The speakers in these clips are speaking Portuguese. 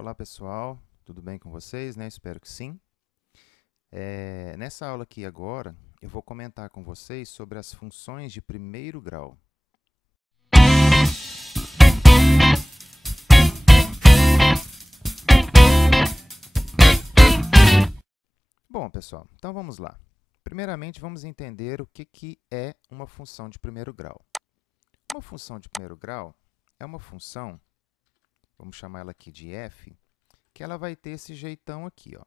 Olá pessoal, tudo bem com vocês, né? Espero que sim. Nessa aula aqui agora, eu vou comentar com vocês sobre as funções de primeiro grau. Bom, pessoal, então vamos lá. Primeiramente, vamos entender o que é uma função de primeiro grau. Uma função de primeiro grau é uma função, vamos chamar ela aqui de f, que ela vai ter esse jeitão aqui, ó,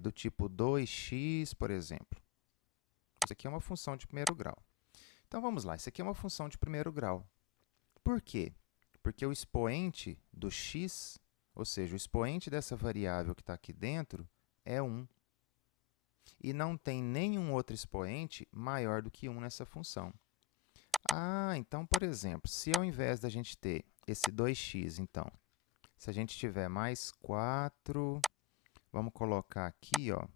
do tipo 2x, por exemplo. Isso aqui é uma função de primeiro grau. Então, vamos lá. Isso aqui é uma função de primeiro grau. Por quê? Porque o expoente do x, ou seja, o expoente dessa variável que está aqui dentro, é 1. E não tem nenhum outro expoente maior do que 1 nessa função. Então, por exemplo, se ao invés da gente ter esse 2x, então, se a gente tiver mais 4, vamos colocar aqui, ó,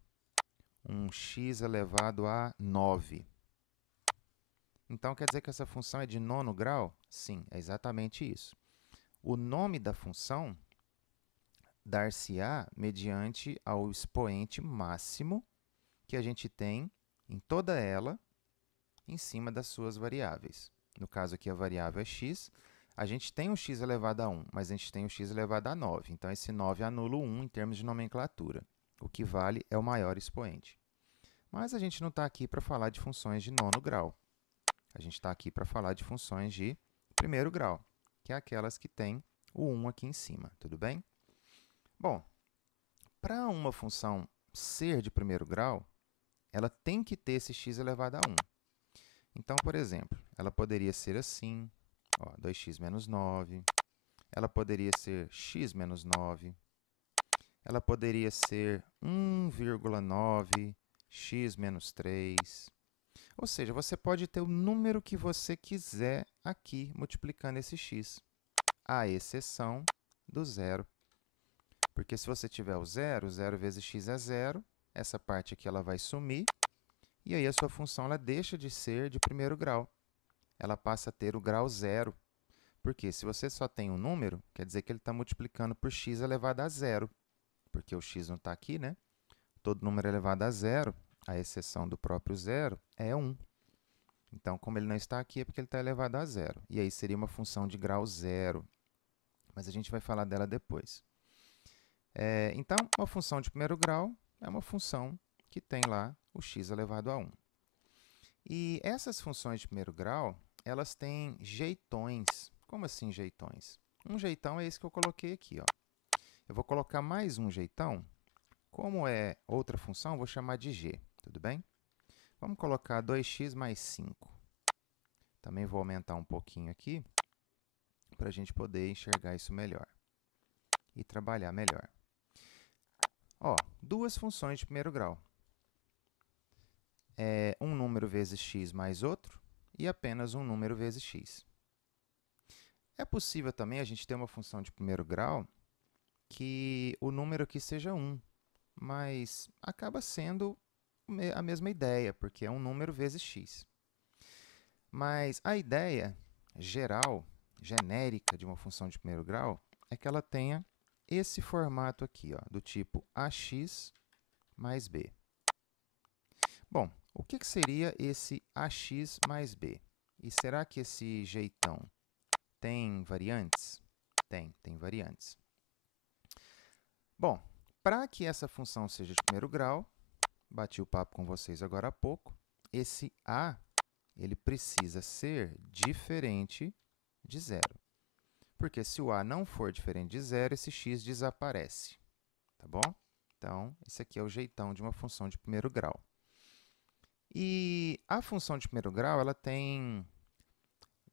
um x elevado a 9. Então, quer dizer que essa função é de nono grau? Sim, é exatamente isso. O nome da função dar-se-á mediante ao expoente máximo que a gente tem em toda ela em cima das suas variáveis. No caso aqui, a variável é x. A gente tem um x elevado a 1, mas a gente tem um x elevado a 9. Então, esse 9 anula o 1 em termos de nomenclatura. O que vale é o maior expoente. Mas a gente não está aqui para falar de funções de nono grau. A gente está aqui para falar de funções de primeiro grau, que é aquelas que têm o 1 aqui em cima, tudo bem? Bom, para uma função ser de primeiro grau, ela tem que ter esse x elevado a 1. Então, por exemplo, ela poderia ser assim, ó, 2x menos 9. Ela poderia ser x menos 9. Ela poderia ser 1,9, x menos 3. Ou seja, você pode ter o número que você quiser aqui multiplicando esse x, à exceção do zero. Porque se você tiver o zero, 0 vezes x é zero, essa parte aqui ela vai sumir, e aí a sua função ela deixa de ser de primeiro grau. Ela passa a ter o grau zero. Porque se você só tem um número, quer dizer que ele está multiplicando por x elevado a zero. Porque o x não está aqui, né? Todo número elevado a zero, à exceção do próprio zero, é 1. Então, como ele não está aqui, é porque ele está elevado a zero. E aí seria uma função de grau zero. Mas a gente vai falar dela depois. Então, uma função de primeiro grau é uma função que tem lá o x elevado a 1. E essas funções de primeiro grau, elas têm jeitões. Como assim jeitões? Um jeitão é esse que eu coloquei aqui, ó. Eu vou colocar mais um jeitão. Como é outra função, vou chamar de g, tudo bem? Vamos colocar 2x mais 5. Também vou aumentar um pouquinho aqui para a gente poder enxergar isso melhor e trabalhar melhor. Ó, duas funções de primeiro grau. Um número vezes x mais outro e apenas um número vezes x. É possível também a gente ter uma função de primeiro grau que o número aqui seja 1, mas acaba sendo a mesma ideia, porque é um número vezes x. Mas a ideia geral, genérica de uma função de primeiro grau é que ela tenha esse formato aqui, ó, do tipo ax mais b. Bom, o que seria esse ax mais b? E será que esse jeitão tem variantes? Tem variantes. Bom, para que essa função seja de primeiro grau, bati o papo com vocês agora há pouco, esse a ele precisa ser diferente de zero. Porque se o a não for diferente de zero, esse x desaparece. Tá bom? Então, esse aqui é o jeitão de uma função de primeiro grau. E a função de primeiro grau ela tem,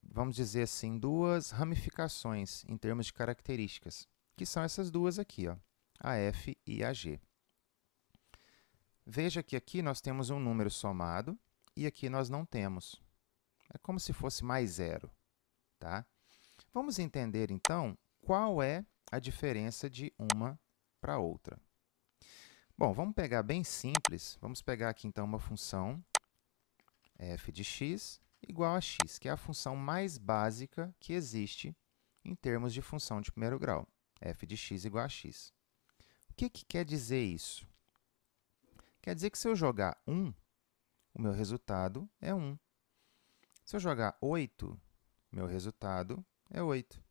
vamos dizer assim, duas ramificações em termos de características, que são essas duas aqui, ó, a f e a g. Veja que aqui nós temos um número somado e aqui nós não temos. É como se fosse mais zero, tá? Vamos entender, então, qual é a diferença de uma para outra. Bom, vamos pegar bem simples. Vamos pegar aqui, então, uma função f de x igual a x, que é a função mais básica que existe em termos de função de primeiro grau. f de x igual a x. O que quer dizer isso? Quer dizer que se eu jogar 1, o meu resultado é 1. Se eu jogar 8, meu resultado é 8.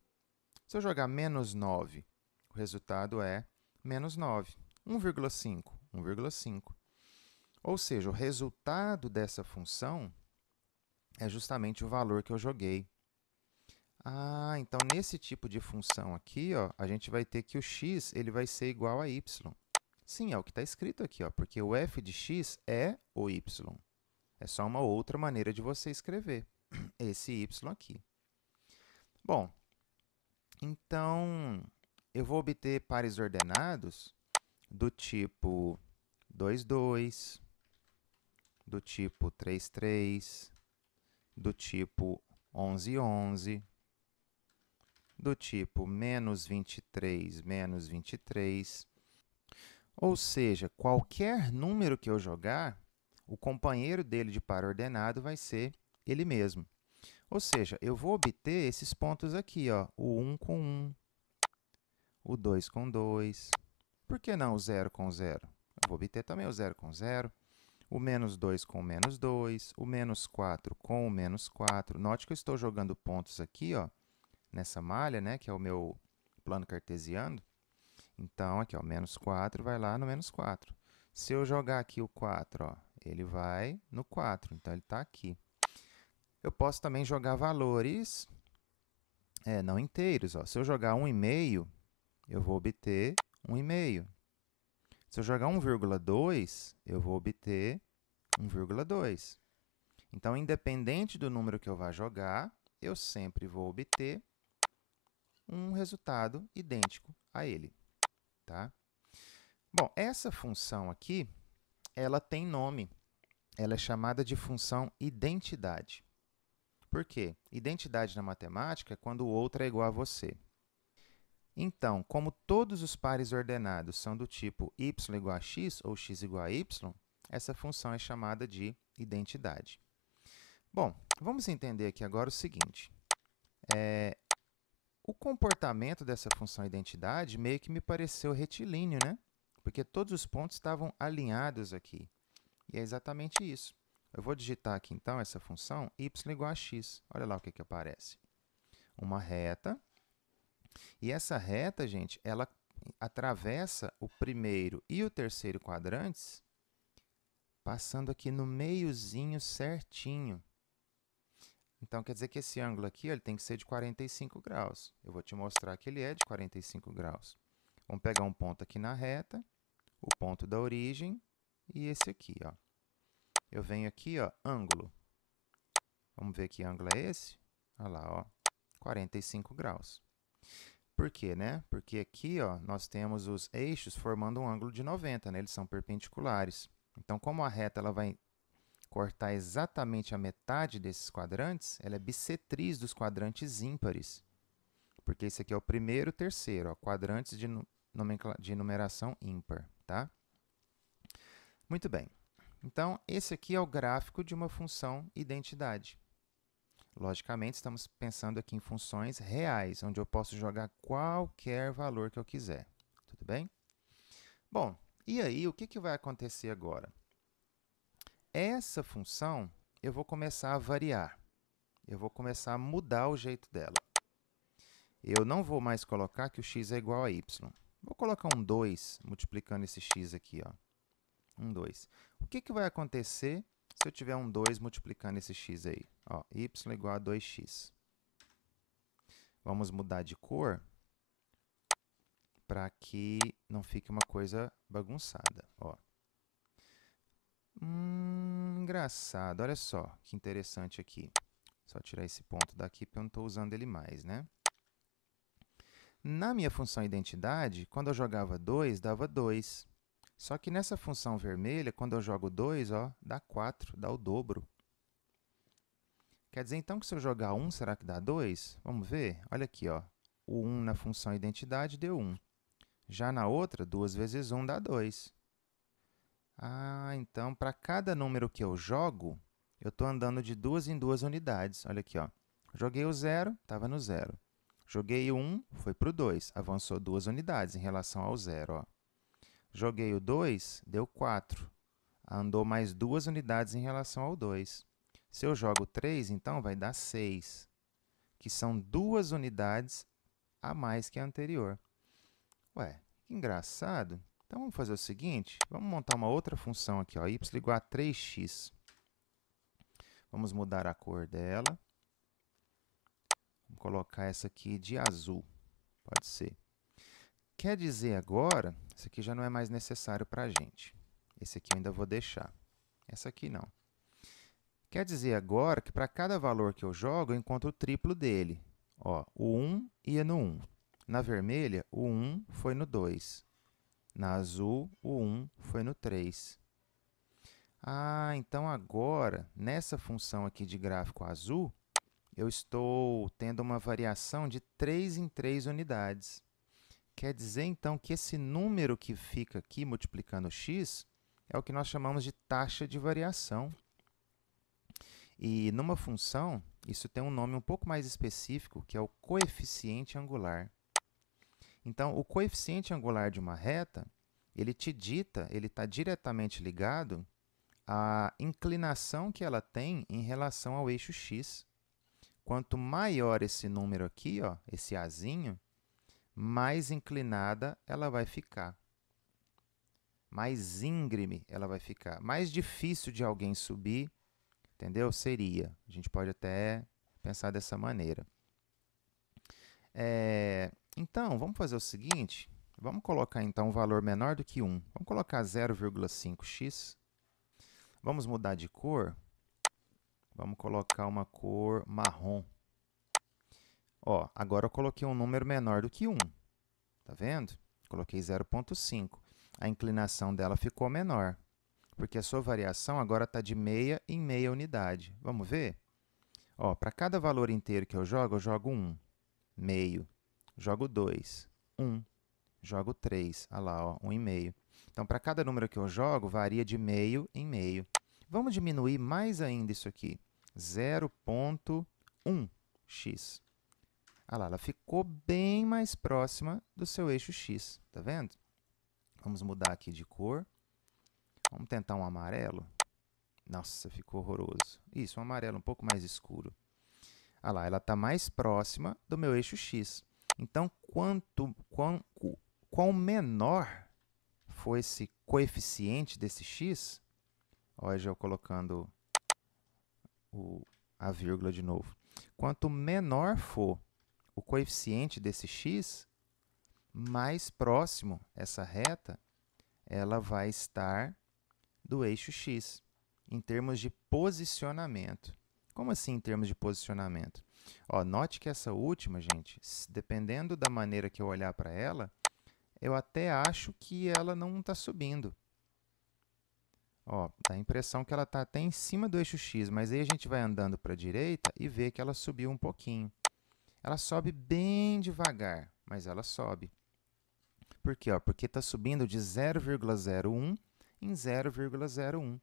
Se eu jogar menos 9, o resultado é menos 9. 1,5, 1,5. Ou seja, o resultado dessa função é justamente o valor que eu joguei. Ah, então nesse tipo de função aqui, ó, a gente vai ter que o x ele vai ser igual a y. Sim, é o que está escrito aqui, ó, porque o f de x é o y. É só uma outra maneira de você escrever esse y aqui. Bom, então eu vou obter pares ordenados do tipo 2, 2, do tipo 3, 3, do tipo 11, 11, do tipo menos 23, menos 23. Ou seja, qualquer número que eu jogar, o companheiro dele de par ordenado vai ser ele mesmo. Ou seja, eu vou obter esses pontos aqui, ó, o 1 com 1, o 2 com 2. Por que não o 0 com 0? Eu vou obter também o 0 com 0, o menos 2 com o menos 2, o menos 4 com o menos 4. Note que eu estou jogando pontos aqui, ó, nessa malha, né, que é o meu plano cartesiano. Então, aqui, ó, menos 4 vai lá no menos 4. Se eu jogar aqui o 4, ó, ele vai no 4, então ele está aqui. Eu posso também jogar valores não inteiros. Ó. Se eu jogar 1,5, eu vou obter 1,5. Se eu jogar 1,2, eu vou obter 1,2. Então, independente do número que eu vá jogar, eu sempre vou obter um resultado idêntico a ele. Tá? Bom, essa função aqui, ela tem nome. Ela é chamada de função identidade. Por quê? Identidade na matemática é quando o outro é igual a você. Então, como todos os pares ordenados são do tipo y igual a x ou x igual a y, essa função é chamada de identidade. Bom, vamos entender aqui agora o seguinte. O comportamento dessa função identidade meio que me pareceu retilíneo, né? Porque todos os pontos estavam alinhados aqui. E é exatamente isso. Eu vou digitar aqui, então, essa função y igual a x. Olha lá o que aparece. Uma reta. E essa reta, gente, ela atravessa o primeiro e o terceiro quadrantes, passando aqui no meiozinho certinho. Então, quer dizer que esse ângulo aqui ele tem que ser de 45 graus. Eu vou te mostrar que ele é de 45 graus. Vamos pegar um ponto aqui na reta, o ponto da origem e esse aqui, ó. Eu venho aqui, ó, ângulo. Vamos ver que ângulo é esse? Olha lá, ó, 45 graus. Por quê, né? Porque aqui, ó, nós temos os eixos formando um ângulo de 90, né? Eles são perpendiculares. Então, como a reta ela vai cortar exatamente a metade desses quadrantes, ela é bissetriz dos quadrantes ímpares. Porque esse aqui é o primeiro e o terceiro, ó, quadrantes de numeração ímpar, tá? Muito bem. Então, esse aqui é o gráfico de uma função identidade. Logicamente, estamos pensando aqui em funções reais, onde eu posso jogar qualquer valor que eu quiser. Tudo bem? Bom, e aí, o que vai acontecer agora? Essa função, eu vou começar a variar. Eu vou começar a mudar o jeito dela. Eu não vou mais colocar que o x é igual a y. Vou colocar um 2 multiplicando esse x aqui, ó. 2. O que vai acontecer se eu tiver um 2 multiplicando esse x aí? Ó, y igual a 2x. Vamos mudar de cor para que não fique uma coisa bagunçada. Ó. Engraçado. Olha só que interessante aqui. Só tirar esse ponto daqui porque eu não estou usando ele mais, né? Na minha função identidade, quando eu jogava 2, dava 2. Só que nessa função vermelha, quando eu jogo 2, ó, dá 4, dá o dobro. Quer dizer, então, que se eu jogar 1, será que dá 2? Vamos ver? Olha aqui, ó. O 1 na função identidade deu 1. Já na outra, 2 vezes 1 dá 2. Ah, então, para cada número que eu jogo, eu estou andando de 2 em 2 unidades. Olha aqui, ó. Joguei o 0, estava no 0. Joguei o 1, foi para o 2, avançou 2 unidades em relação ao 0. Ó. Joguei o 2, deu 4, andou mais 2 unidades em relação ao 2. Se eu jogo 3, então vai dar 6, que são 2 unidades a mais que a anterior. Ué, que engraçado. Então, vamos fazer o seguinte, vamos montar uma outra função aqui, ó, y igual a 3x. Vamos mudar a cor dela. Vamos colocar essa aqui de azul, pode ser. Quer dizer agora, esse aqui já não é mais necessário para a gente. Esse aqui eu ainda vou deixar. Essa aqui não. Quer dizer agora que para cada valor que eu jogo, eu encontro o triplo dele. Ó, o 1 ia no 1. Na vermelha, o 1 foi no 2. Na azul, o 1 foi no 3. Ah, então agora, nessa função aqui de gráfico azul, eu estou tendo uma variação de 3 em 3 unidades. Quer dizer, então, que esse número que fica aqui multiplicando x é o que nós chamamos de taxa de variação. E numa função, isso tem um nome um pouco mais específico, que é o coeficiente angular. Então, o coeficiente angular de uma reta, ele te dita, ele está diretamente ligado à inclinação que ela tem em relação ao eixo x. Quanto maior esse número aqui, ó, esse azinho, mais inclinada ela vai ficar. Mais íngreme ela vai ficar. Mais difícil de alguém subir, entendeu? Seria. A gente pode até pensar dessa maneira. Então, vamos fazer o seguinte. Vamos colocar, então, um valor menor do que 1. Vamos colocar 0,5x. Vamos mudar de cor. Vamos colocar uma cor marrom. Ó, agora eu coloquei um número menor do que 1. Tá vendo? Coloquei 0,5. A inclinação dela ficou menor, porque a sua variação agora está de meia em meia unidade. Vamos ver? Ó, para cada valor inteiro que eu jogo 1, meio. Jogo 2, 1. Jogo 3, olha lá, ó, 1,5. Então, para cada número que eu jogo, varia de meio em meio. Vamos diminuir mais ainda isso aqui. 0,1x. Olha lá, ela ficou bem mais próxima do seu eixo x, tá vendo? Vamos mudar aqui de cor. Vamos tentar um amarelo. Nossa, ficou horroroso. Isso, um amarelo um pouco mais escuro. Olha lá, ela está mais próxima do meu eixo x. Então, quão menor for esse coeficiente desse x, olha, já eu colocando a vírgula de novo. Quanto menor for o coeficiente desse x, mais próximo essa reta ela vai estar do eixo x, em termos de posicionamento. Como assim em termos de posicionamento? Ó, note que essa última, gente, dependendo da maneira que eu olhar para ela, eu até acho que ela não está subindo. Ó, dá a impressão que ela está até em cima do eixo x, mas aí a gente vai andando para a direita e vê que ela subiu um pouquinho. Ela sobe bem devagar, mas ela sobe. Por quê? Porque está subindo de 0,01 em 0,01.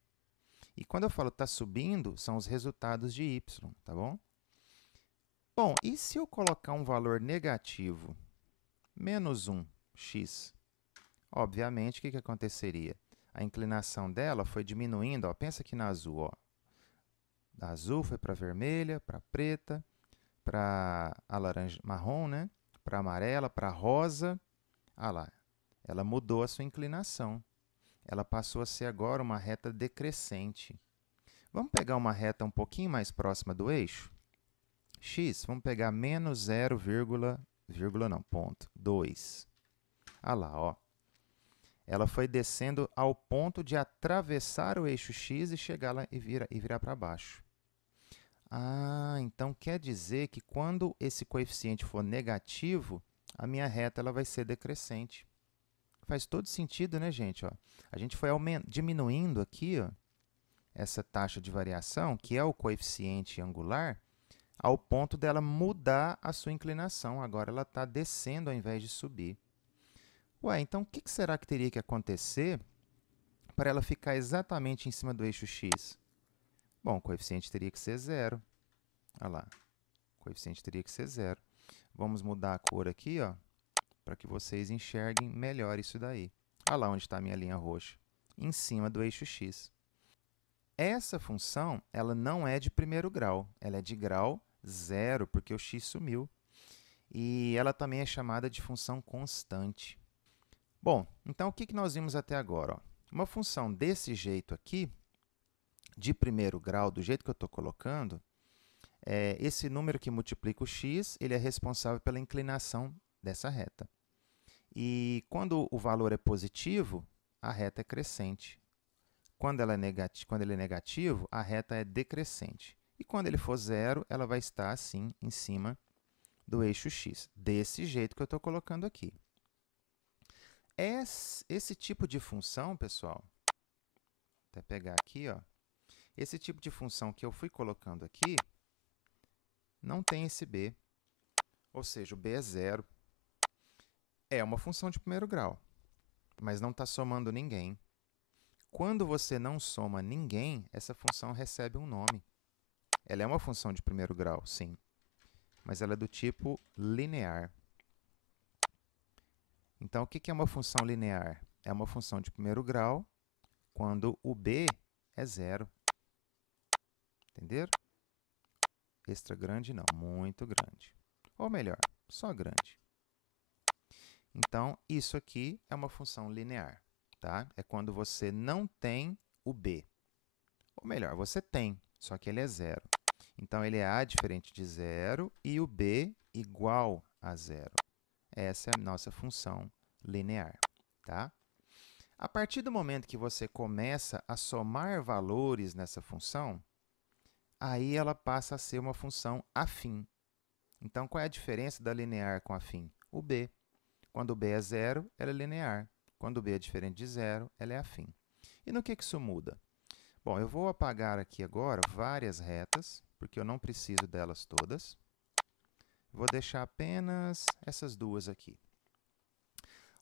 E quando eu falo está subindo, são os resultados de y, tá bom? Bom, e se eu colocar um valor negativo, menos 1x? Obviamente, o que aconteceria? A inclinação dela foi diminuindo. Ó, pensa aqui na azul. Ó. Da azul foi para a vermelha, para a preta, para a laranja, marrom, né? Para a amarela, para a rosa. Ah lá, ela mudou a sua inclinação. Ela passou a ser agora uma reta decrescente. Vamos pegar uma reta um pouquinho mais próxima do eixo? X, vamos pegar menos 0,2. Ah lá, ó. Ela foi descendo ao ponto de atravessar o eixo x e chegar lá e virar para baixo. Ah, então quer dizer que quando esse coeficiente for negativo, a minha reta ela vai ser decrescente. Faz todo sentido, né, gente? Ó, a gente foi diminuindo aqui, ó, essa taxa de variação, que é o coeficiente angular, ao ponto dela mudar a sua inclinação. Agora ela está descendo ao invés de subir. Ué, então o que será que teria que acontecer para ela ficar exatamente em cima do eixo x? Bom, o coeficiente teria que ser 0. Olha lá, o coeficiente teria que ser 0. Vamos mudar a cor aqui, ó, para que vocês enxerguem melhor isso daí. Olha lá onde está a minha linha roxa, em cima do eixo x. Essa função ela não é de primeiro grau, ela é de grau 0, porque o x sumiu. E ela também é chamada de função constante. Bom, então o que nós vimos até agora? Ó? Uma função desse jeito aqui, de primeiro grau, do jeito que eu estou colocando, esse número que multiplica o x, ele é responsável pela inclinação dessa reta. E quando o valor é positivo, a reta é crescente. Quando ele é negativo, a reta é decrescente. E quando ele for zero, ela vai estar assim, em cima do eixo x, desse jeito que eu estou colocando aqui. Esse tipo de função, pessoal, vou até pegar aqui, ó, esse tipo de função que eu fui colocando aqui, não tem esse b, ou seja, o b é zero. É uma função de primeiro grau, mas não está somando ninguém. Quando você não soma ninguém, essa função recebe um nome. Ela é uma função de primeiro grau, sim, mas ela é do tipo linear. Então, o que é uma função linear? É uma função de primeiro grau quando o b é zero. Entenderam? Extra grande não, muito grande. Ou melhor, só grande. Então, isso aqui é uma função linear. Tá? É quando você não tem o b. Ou melhor, você tem, só que ele é zero. Então, ele é a diferente de zero e o b igual a zero. Essa é a nossa função linear. Tá? A partir do momento que você começa a somar valores nessa função, aí ela passa a ser uma função afim. Então, qual é a diferença da linear com afim? O b. Quando o b é zero, ela é linear. Quando o b é diferente de zero, ela é afim. E no que isso muda? Bom, eu vou apagar aqui agora várias retas, porque eu não preciso delas todas. Vou deixar apenas essas duas aqui.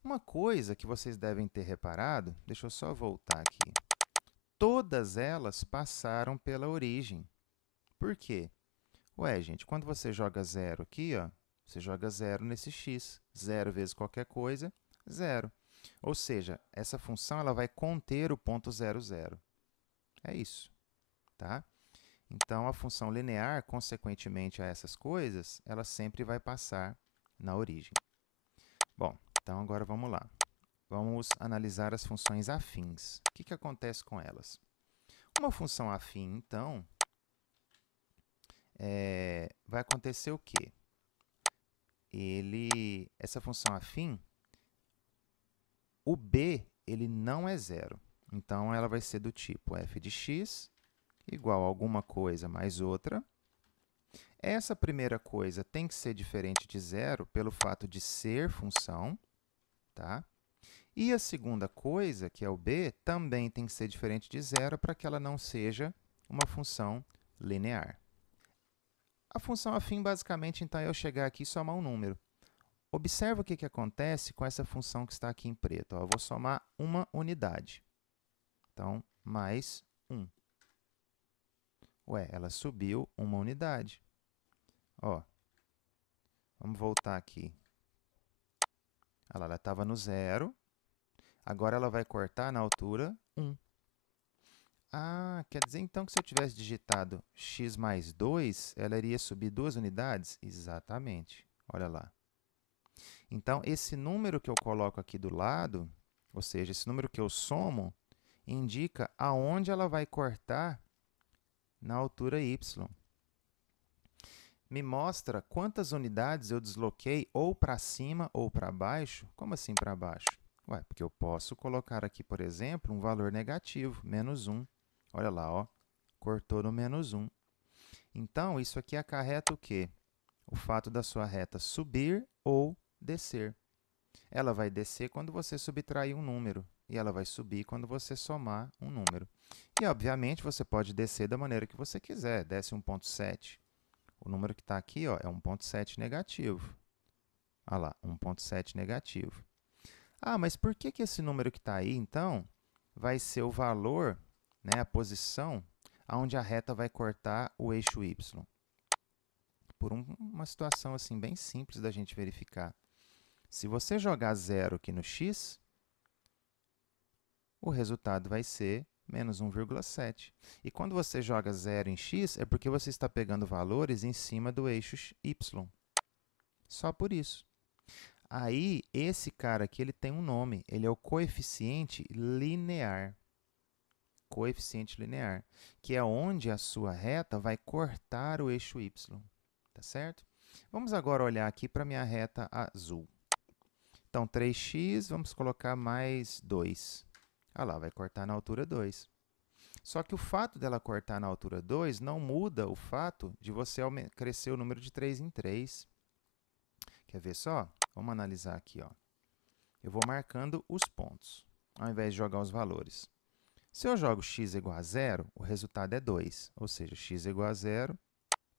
Uma coisa que vocês devem ter reparado, deixa eu só voltar aqui. Todas elas passaram pela origem. Por quê? Ué, gente, quando você joga zero aqui, ó, você joga zero nesse x. Zero vezes qualquer coisa, zero. Ou seja, essa função ela vai conter o ponto 0, 0. É isso. Tá? Então, a função linear, consequentemente a essas coisas, ela sempre vai passar na origem. Bom, então agora vamos lá. Vamos analisar as funções afins. O que acontece com elas? Uma função afim, então, vai acontecer o quê? Essa função afim, o b ele não é zero. Então, ela vai ser do tipo f de x igual a alguma coisa mais outra. Essa primeira coisa tem que ser diferente de zero pelo fato de ser função. Tá? E a segunda coisa, que é o b, também tem que ser diferente de zero para que ela não seja uma função linear. A função afim, basicamente, então, é eu chegar aqui e somar um número. Observa o que acontece com essa função que está aqui em preto. Ó, eu vou somar uma unidade. Então, mais 1. Ué, ela subiu uma unidade. Ó, vamos voltar aqui. Olha lá, ela estava no 0. Agora, ela vai cortar na altura 1. Ah, quer dizer, então, que se eu tivesse digitado x mais 2, ela iria subir 2 unidades? Exatamente. Olha lá. Então, esse número que eu coloco aqui do lado, ou seja, esse número que eu somo, indica aonde ela vai cortar na altura y. Me mostra quantas unidades eu desloquei ou para cima ou para baixo. Como assim para baixo? Ué, porque eu posso colocar aqui, por exemplo, um valor negativo, menos 1. Olha lá, ó, cortou no menos 1. Então, isso aqui acarreta o quê? O fato da sua reta subir ou descer. Ela vai descer quando você subtrair um número, e ela vai subir quando você somar um número. E, obviamente, você pode descer da maneira que você quiser. Desce 1,7. O número que está aqui, ó, é 1,7 negativo. Olha lá, 1,7 negativo. Ah, mas por que esse número que está aí, então, vai ser o valor, né, a posição, onde a reta vai cortar o eixo y? por uma situação assim bem simples da gente verificar. Se você jogar 0 aqui no x, o resultado vai ser menos 1,7. E quando você joga 0 em x, é porque você está pegando valores em cima do eixo y. Só por isso. Aí, esse cara aqui ele tem um nome. Ele é o coeficiente linear. Coeficiente linear, que é onde a sua reta vai cortar o eixo y. Tá certo? Vamos agora olhar aqui para a minha reta azul. Então, 3x, vamos colocar mais 2. Olha lá, vai cortar na altura 2. Só que o fato dela cortar na altura 2 não muda o fato de você crescer o número de 3 em 3. Quer ver só? Vamos analisar aqui. Ó. Eu vou marcando os pontos, ao invés de jogar os valores. Se eu jogo x igual a 0, o resultado é 2. Ou seja, x igual a 0,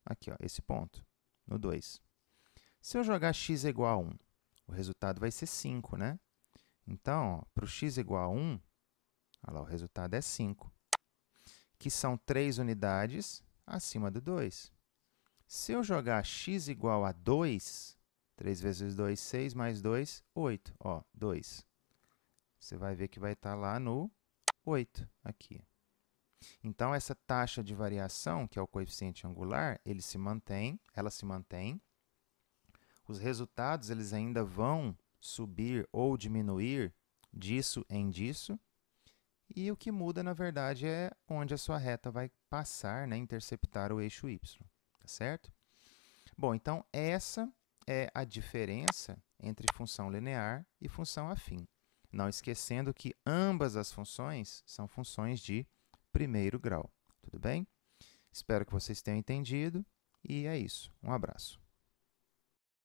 aqui, ó, esse ponto, no 2. Se eu jogar x igual a 1, o resultado vai ser 5, né? Então, para o x igual a 1, olha lá, o resultado é 5, que são 3 unidades acima do 2. Se eu jogar x igual a 2, 3 vezes 2, 6, mais 2, 8. Ó, 2. Você vai ver que vai estar lá no 8, aqui. Então, essa taxa de variação, que é o coeficiente angular, ela se mantém. Os resultados eles ainda vão subir ou diminuir disso em disso. E o que muda, na verdade, é onde a sua reta vai passar, né, interceptar o eixo y. Tá certo? Bom, então, essa é a diferença entre função linear e função afim. Não esquecendo que ambas as funções são funções de primeiro grau. Tudo bem? Espero que vocês tenham entendido. E é isso. Um abraço.